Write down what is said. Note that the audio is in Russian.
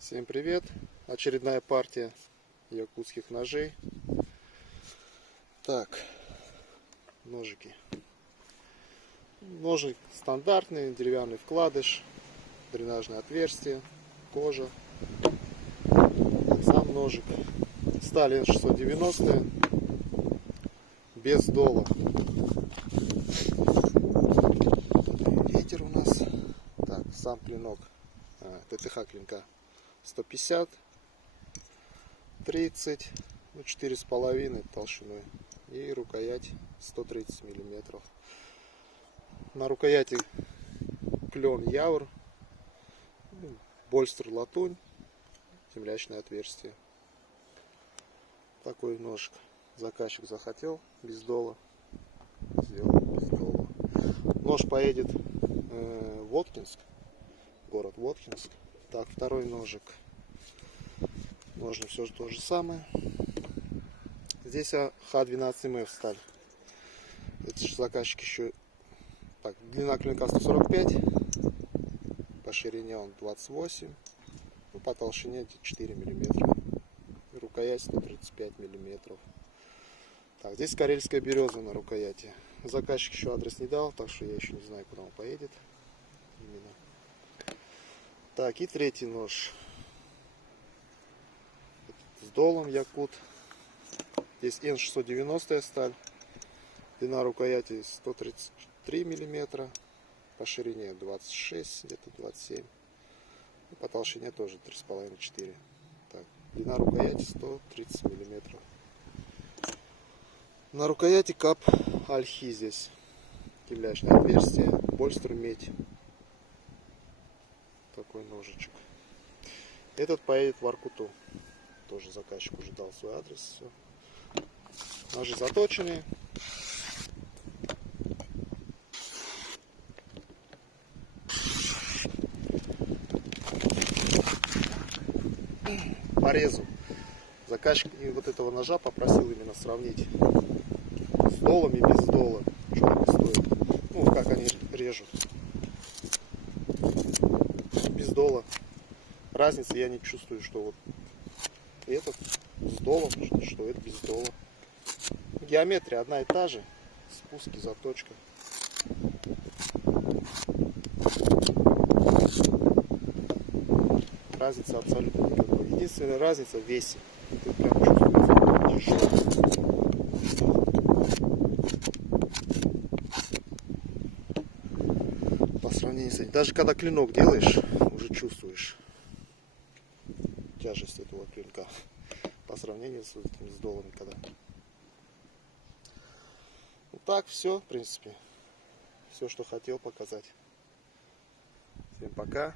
Всем привет! Очередная партия якутских ножей. Так, ножики. Ножик стандартный, деревянный вкладыш, дренажное отверстие, кожа. Сам ножик. Сталь N690 без дола. Ветер у нас. Так, сам клинок. ТТХ клинка 150, 30, 4,5 толщиной и рукоять 130 миллиметров. На рукояти клен явр, больстер латунь, землячное отверстие. Такой ножик. Заказчик захотел без дола, сделал без дола. Нож поедет в Воткинск, город Воткинск. Так, второй ножик. Ножны все то же самое. Здесь Х12МФ сталь. Это же заказчик еще. Так, длина клинка 145, по ширине он 28, ну, по толщине 4 миллиметра. И рукоять 135 миллиметров. Так, здесь карельская береза на рукояти. Заказчик еще адрес не дал, так что я еще не знаю, куда он поедет. Именно. Так, и третий нож. С долом якут. Здесь N690 сталь. Длина рукояти 133 миллиметра. По ширине 26, где-то 27. И по толщине тоже 3,5-4. Так, длина рукояти 130 миллиметров. На рукояти кап альхи здесь. Землячное отверстие. Больстер медь. Такой ножичек. Этот поедет в Воркуту. Тоже заказчик уже дал свой адрес. Все. Ножи заточенные. Порезу. Заказчик вот этого ножа попросил именно сравнить с долом и без дола. Что они стоят. Ну, как они режут. Без дола. Разницы я не чувствую, что вот этот с долом, что это без дола. Геометрия одна и та же. Спуски, заточка. Разницы абсолютно никакой. Единственная разница в весе. Ты прям чувствуется. По сравнению с этим. Даже когда клинок делаешь, уже чувствуешь тяжесть этого клинка. По сравнению с долларом, когда. Вот так все, в принципе. Все, что хотел показать. Всем пока.